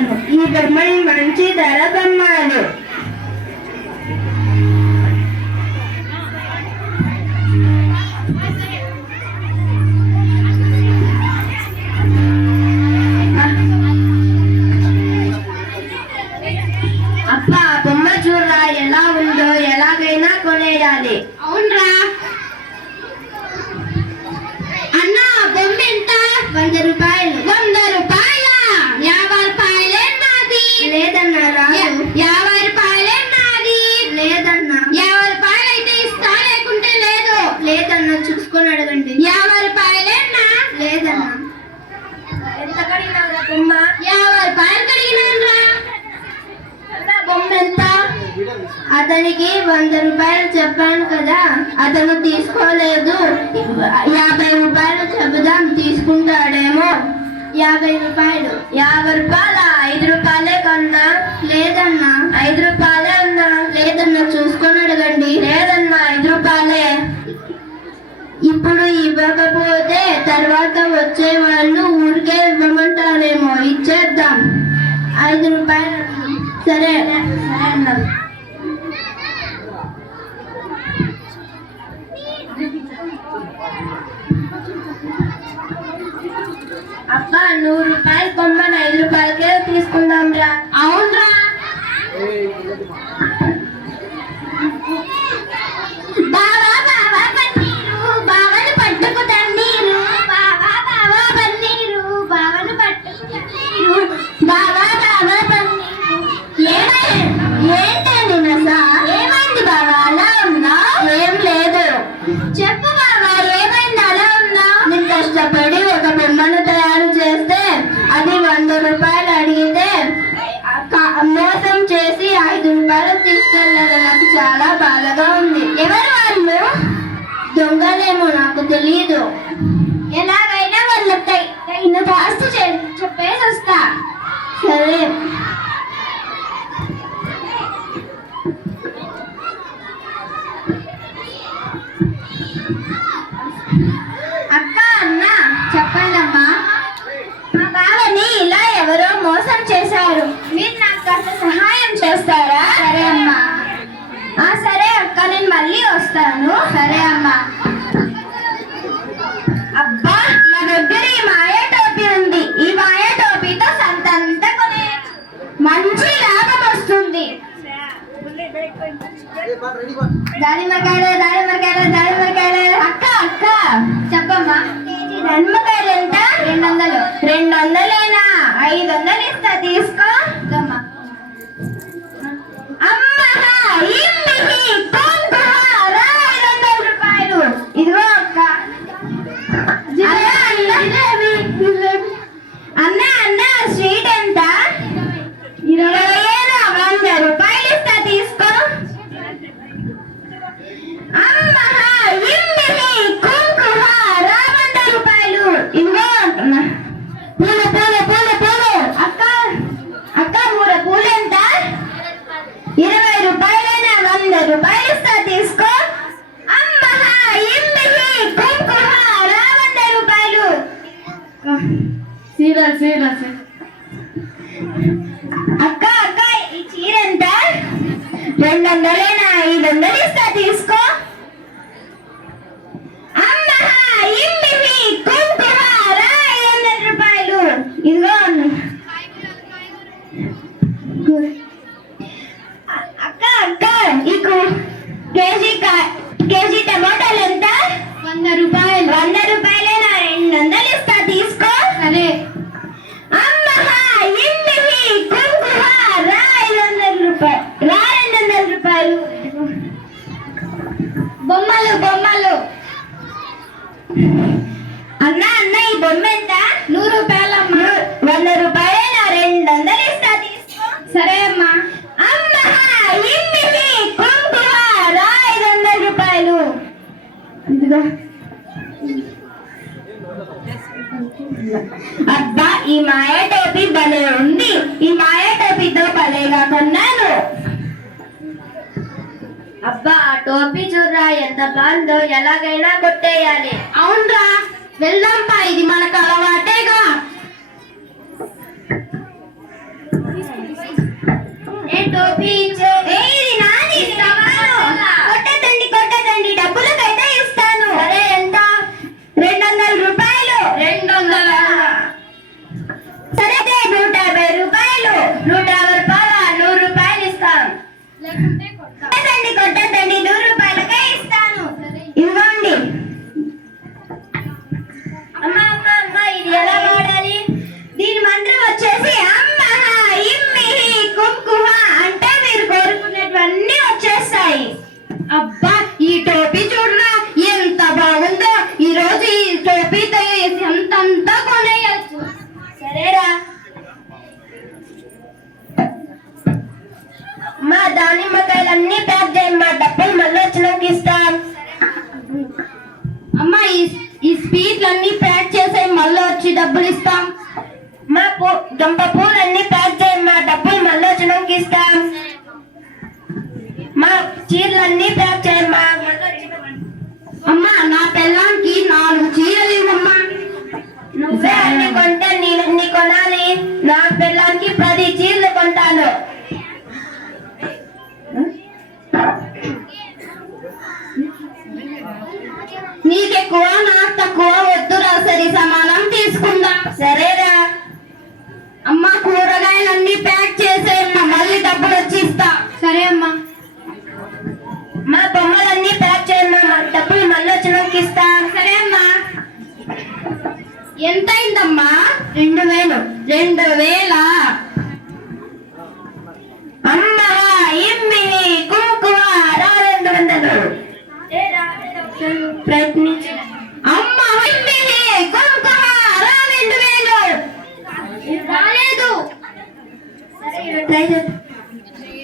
చేస్తాను. ఈ బొమ్మలు మంచి ధర బొమ్మలు. అబ్బా బొమ్మ చూడరా ఎలా ఉందో, ఎలాగైనా కొనేయాలి. అవునరా అన్నా, బొమ్మ ఎంత? 100 రూపాయలు. 100 రూపాయల? 50 రూపాయలే నాది. లేదన్నా రాదు. 50 రూపాయలే నాది. లేదన్నా. 50 రూపాయలు అయితే ఇస్తా, లేకుంటే లేదు. లేదన్నా, చూసుకొని అడగండి. 50 రూపాయలేనా? లేదన్నా. ఎంత కడిగినావురా బొమ్మ? 50 రూపాయలు కడిగినానురా. బొమ్మ ఎంత? అతనికి 100 రూపాయలు చెప్పాను కదా, అతను తీసుకోలేదు. 50 రూపాయలు చెబుదాం, తీసుకుంటాడేమో. 50 రూపాయలు. 50 రూపాయల? 5 రూపాయలే కన్నా. లేదన్నా. 5 రూపాయలే అన్నా. లేదన్నా, చూసుకొని అడగండి. లేదన్నా, 5 రూపాయలే. ఇప్పుడు ఇవ్వకపోతే తర్వాత వచ్చే వాళ్ళు ఊరికే ఇవ్వమంటారేమో, ఇచ్చేద్దాం. 5 రూపాయలు. సరే అన్నా. అక్క 100 రూపాయల బొమ్మను 5 రూపాయలకే తీసుకుందాం రా. అవునరా. బావా బావా పన్నీరు, బావను పట్టుకు తన్నీరు. బావా బావా పన్నీరు, బావను పట్టుకు తన్నీరు. బావా బావా పన్నీరు. ఏంటండి నసా? ఏమైంది బావా అలా ఉన్నా? ఏం లేదు. చెప్పు బావా, ఏమైంది అలా ఉన్నా? నేను కష్టపడి ఒక బొమ్మను తయారు చేస్తే అది 100 రూపాయలు అడిగితే మోసం చేసి 5 రూపాయలు తీసుకెళ్ళారు. నాకు చాలా బాధగా ఉంది. ఎవరు వాళ్ళు? దొంగలేమో, నాకు తెలియదు. ఎలాగైనా వాళ్ళకి తగిన దాస్తు చెప్పేసి వస్తా. సరే. అక్క అన్న చెప్పండమ్మా. మా బావని ఇలా ఎవరో మోసం చేశారు. మీరు నాకు కాస్త సహాయం చేస్తారా? సరే అమ్మా. సరే అక్క, నేను మళ్ళీ వస్తాను. సరే అమ్మా. అబ్బా, నా దగ్గర ఈ మాయ టోపీ ఉంది. ఈ మాయ టోపీతో సంతంతా కొనే మంచి లాభం వస్తుంది. దానిమ్మకాయలు, దానిమ్మకాయలు, దానిమ్మకాయలు. అక్క అక్క చెప్పమ్మా. దానిమ్మకాయలు ఎంత? 200. 200లేనా? 500 ఇస్తా, తీసుకో. ఇదమ్మా. అమ్మహా ఇమ్మిహి కుంకుహ రా 500 రూపాయలు. ఇదిగో అక్క. అన్న అన్న స్వీట్ ఎంత? 100 రూపాయలు ఇస్తా, తీసుకో. అమ్మహా ఇమ్మిహి కుంకుహ రా 100 రూపాయలు. ఇదిగో పూలు పూలు పూలు పూలు. అక్క అక్క, మూర పూలు ఎంత? 20 రూపాయలైనా? 100 రూపాయలు ఇస్తా, తీసుకో. అమ్మహా ఇమ్మిహి కుంకుహ రా 100 రూపాయలు. చీర. అక్క అక్క, ఈ చీర ఎంత? 200లేనా? 500 ఇస్తా, తీసుకో. అమ్మహా ఇమ్మిహి కుంకుహ రా 500 రూపాయలు. ఇదిగో అక్క అక్క, నీకు కేజీ టమాటాలు ఎంత? 100 రూపాయలు. 100 రూపాయలేనా? 200 ఇస్తా, తీసుకో. సరే. అమ్మహా ఇమ్మిహి కుంకుహ రా 500 రూపాయలు. రా 200 రూపాయలు. బొమ్మలు బొమ్మలు. అన్న అన్న, ఈ బొమ్మ ఎంత? 100 రూపాయలమ్మా. 100 రూపాయలేనా? 200 ఇస్తా, తీసుకో. సరే అమ్మా. అమ్మహా ఇమ్మిహి కుంకుహ రా 500 రూపాయలు. ఇదిగో. అబ్బా, ఈ మాయ టోపీ భలే ఉంది. ఈ మాయ టోపీతో భలేగా కొన్నాను. అబ్బా, ఆ టోపీ చూడరా ఎంత బాగుందో, ఎలాగైనా కొట్టేయాలి. అవునరా, వెళ్దాంపా, ఇది మనకు అలవాటేగా. టోపీ ఇచ్చు. ఇది నాది సవాలు. కొట్టదండి డబ్బులకైతే ఇస్తాను. సరే ఎంత? 200 రూపాయలు. 200. సరే 150 రూపాయలు. 150 రూపాయలు. 100 రూపాయలు ఇస్తాను. కొట్టదండి 100 రూపాయలకే ఇస్తాను. ఇవ్వండి. అమ్మా ఇది ఎలా వాడాలి? దీని మంత్రం వచ్చేసి అమ్మహ ఇమ్మిహి కుంకుమ అంటే మీరు కోరుకునేటివన్నీ వచ్చేస్తాయి. అబ్బా ఈ టోపీ చూడరా ఎంత బాగుందో. ఈ రోజు ఈ టోపీతో ఎంతంతా కొనేయచ్చు. సరేరా. మా దానిమ్మకాయలన్నీ ప్యాక్ చేయమ్మా. డబ్బులు మళ్ళీ వచ్చినాక ఇస్తాం. అమ్మా ఈ స్వీట్లన్నీ ప్యాక్ చేసే మళ్ళీ వచ్చి డబ్బులు ఇస్తాం. మా గంప పూలన్నీ ప్యాక్ చేయమ్మా. డబ్బులు మళ్ళీ వచ్చినాక ఇస్తాం. మా చీరలన్నీ ప్యాక్ చేయమ్మా. అమ్మా నా పిల్లానికి 4 చీరలు ఇవ్వమ్మా. నువ్వే అన్ని కొంటే నీ కొనాలి. నా పిల్లానికి 10 చీరలు కొంటాను. నీకెక్కువ నాకు తక్కువ వద్దురా. సరి సమానం తీసుకుందాం. సరేరా. అమ్మ కూరగాయలన్నీ ప్యాక్ చేసేయమ్మా. మళ్ళీ డబ్బులు వచ్చి ఇస్తా. సరే అమ్మా. మా బొమ్మలన్నీ ప్యాక్ చేయమ్మా. డబ్బులు మళ్ళీ వచ్చినాక ఇస్తా. సరే అమ్మా. ఎంత అయిందమ్మా? 2000. 2000. అమ్మా ఇమ్మిహి కుంకుమ 200. ప్రయత్నించు. అమ్మా ఇమ్మిహి కుంకుమ 2000. రాలేదు.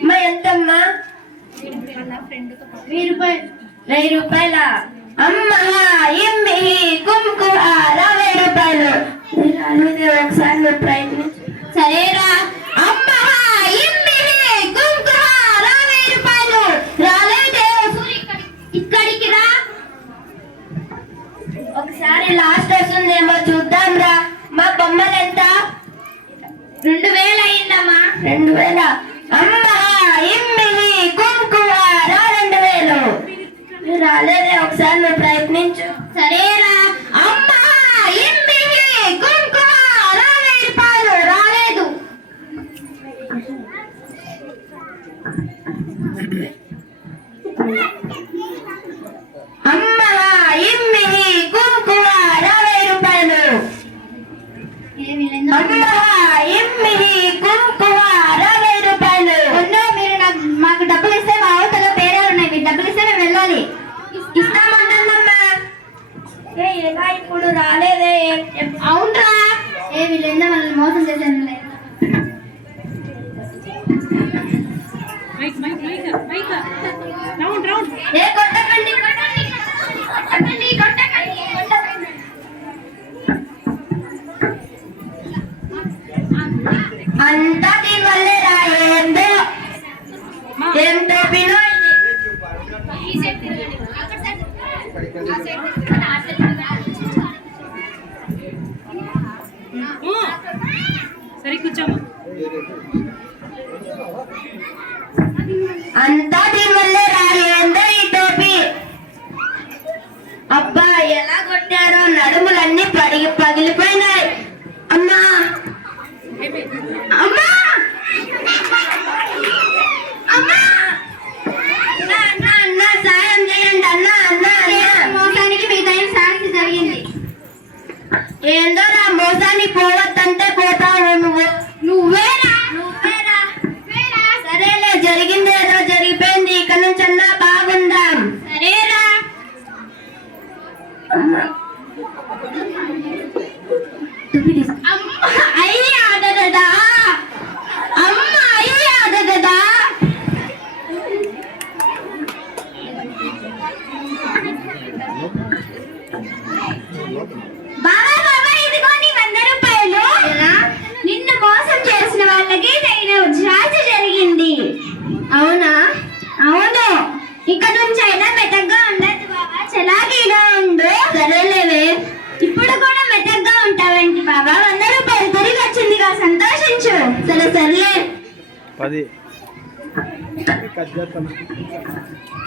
అమ్మా ఎంతమ్మా? 1000 రూపాయల. అమ్మా ఇమ్మిహి కుంకుమ 20 రూపాయలు. రాలేదు. ఒకసారి నువ్వు ప్రయత్నించు. సరేరా. అమ్మా ఇమ్మిహి కుంకుమ 20 రూపాయలు. రాలేదే. ఇక్కడికి రా. ఒకసారి లాస్ట్ వస్తుందేమో చూద్దాం రా. మా బొమ్మలు ఎంత? 2000 అయిందమ్మా. 2000. అమ్మా ఇమ్మిహి కుంకుమ 2000. రాలేదే. ఒకసారి నువ్వు ప్రయత్నించు. సరేరా. అమ్మా ఇమ్మిహి కుంకుమ 20 రూపాయలు. రాలేదు. అమ్మా ఇమ్మిహి కుంకుమ 20 రూపాయలు. అమ్మా ఇమ్మిహి కుంకుమ 20 రూపాయలు. మీరు మాకు డబ్బులు ఇస్తే మా అవతల పేరే ఉన్నాయి. మీరు డబ్బులు ఇస్తే మేము వెళ్ళాలి. ఇస్తామంటుందమ్మా. ఎలా ఇప్పుడు రాలేదే? అవునరా. వీళ్ళంతా మనల్ని మోసం చేశాను. కొట్టకండి. అంతా దీని వల్లే రా. ఏంటో పిలో సరే కూర్చోమ్మా. అంతా దీని వల్లే రా. ఏందో ఈ టోపీ. అబ్బా ఎలా కొట్టారో. నడుములన్నీ పగిలిపోయినాయి. అమ్మా అమ్మా అమ్మా. అన్న సాయం చేయండి. అన్న మోసానికి మీ టైం సాయం జరిగింది. ఏందో నా మోసానికి పోవద్దంటే పోతావు నువ్వేరా. సరేలే జరిగింది ఏదో జరిగిపోయింది. ఇక నుంచి అన్నా బాగుందాం. సరేరా. అయ్యాదదా. అమ్మ అయ్యాదదా. బాబా ఇదిగో నీ 100 రూపాయలు. నిన్ను మోసం చేసిన వాళ్ళకి తగిన ఉజ్రాజ జరిగింది. అవునా? అవును. ఇక నుంచి అయినా మెతగ్గా ఉండదు బాబా. చలాకీగా ఉండు. సరేలేవే. ఇప్పుడు కూడా మెతగ్గా ఉంటావేంటి బాబా? 100 రూపాయలు తిరిగి వచ్చిందిగా. సంతోషించు. సరే సర్లే. 10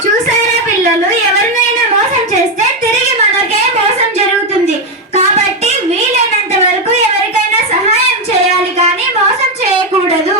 చూసారా పిల్లలు, ఎవరినైనా మోసం చేస్తే తిరిగి మనకే మోసం జరుగుతుంది. కాబట్టి వీలైనంత వరకు ఎవరికైనా సహాయం చేయాలి కానీ మోసం చేయకూడదు.